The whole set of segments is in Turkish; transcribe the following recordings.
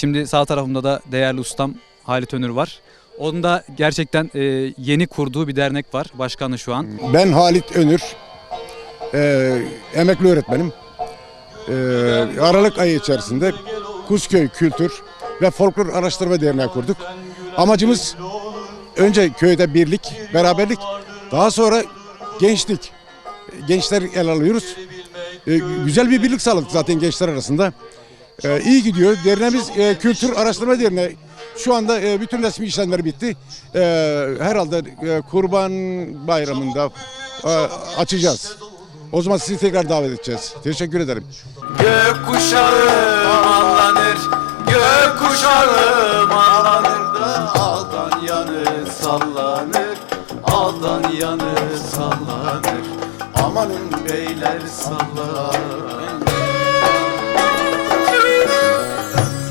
Şimdi sağ tarafımda da değerli ustam Halit Önür var. Onun da gerçekten yeni kurduğu bir dernek var. Başkanı şu an. Ben Halit Önür, emekli öğretmenim. Aralık ayı içerisinde Kuzköy Kültür ve Folklor Araştırma Derneği kurduk. Amacımız önce köyde birlik, beraberlik, daha sonra gençlik. Gençler ele alıyoruz. Güzel bir birlik sağladık zaten gençler arasında. İyi gidiyor. Derneğimiz Kültür Araştırma Derneği. Şu anda bütün resmi işlemler bitti. Herhalde Kurban Bayramı'nda açacağız. O zaman sizi tekrar davet edeceğiz. Teşekkür ederim. Gökkuşağı mallanır, gökkuşağı mallanır da aldan yanı sallanır, aldan yanı sallanır. Amanın beyler sallanır.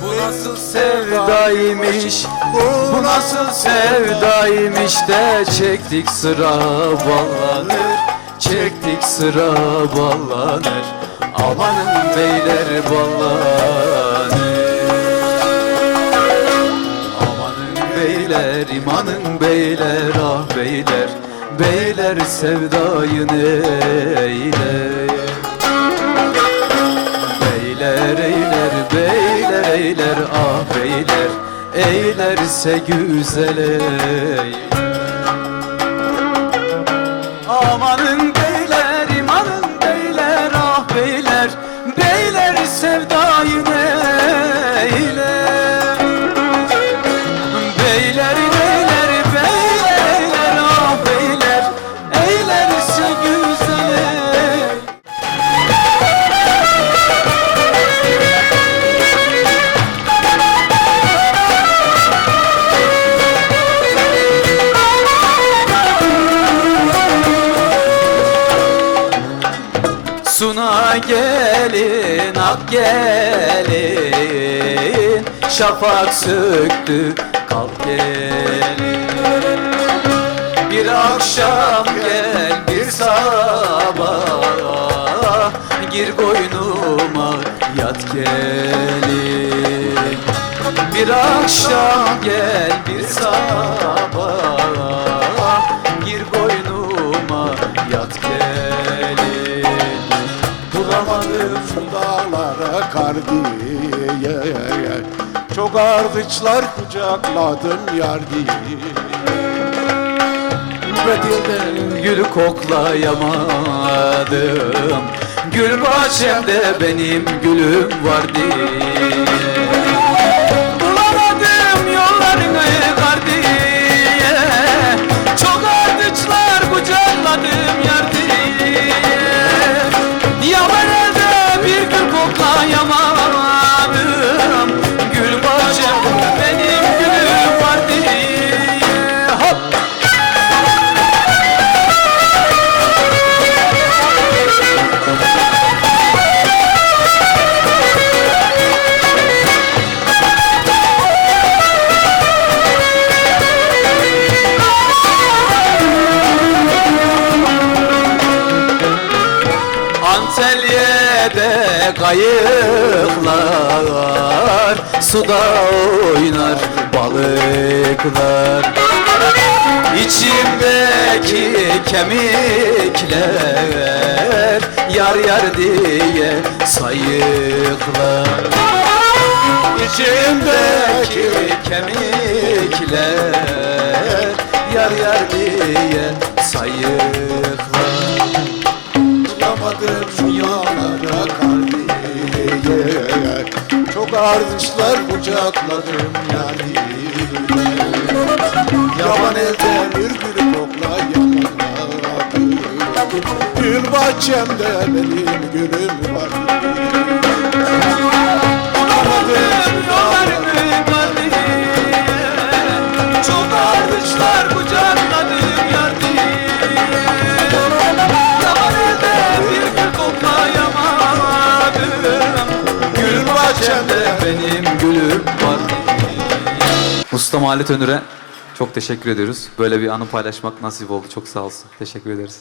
Bu nasıl sevdaymış, bu nasıl sevdaymış de çektik sıra ballanır, çektik sıra ballanır. Amanın beyler ballanır. Amanın beyler, imanın beyler, ah beyler, beyler sevdayın eyler. Beyler eyler, beyler eyler, ah beyler, eylerse güzel eyler. Amanın beyler, imanın beyler, ah beyler, beyler sevdayın eyler. Beyler, beyler, beyler eyler, ah beyler, eylerse güzel eyler. Suna gelin, ak gelin, şafak söktü, kalk gelin. Bir akşam gel, bir sabah, gir koynuma, yat gelin. Bir akşam gel, bir sabah, gir koynuma, yat gelin. Bulamadım şu dağlara kar diye, çok ardıçlar kucakladım yar diye. Bedilden gül koklayamadım, gül bahçemde benim gülüm var diye. Bulamadım yollarını kar diye, çok ardıçlar kucakladım yar diye. Yaman elde bir gül koklayamadım, gül bahçemde benim gülüm var diye. Hop! Antalya'da kayıklar, suda oynar balıklar. İçimdeki kemikler yar yar diye sayıklar. İçimdeki kemikler yar yar diye sayıklar. Bulamadım şu dağlara kar diye, çok ardıçlar kucakladım yar diye. Yaban elde bir gül koklayamadım, gül bahçemde benim gülüm var diye. Bulamadım yollarını kar diye, çok ardıçlar kucakladım yar diye. Yaman elde bir gül koklayamadım, gül bahçemde benim gülüm var diye. Ustam Halit Önür'e çok teşekkür ediyoruz. Böyle bir anı paylaşmak nasip oldu. Çok sağ olsun. Teşekkür ederiz.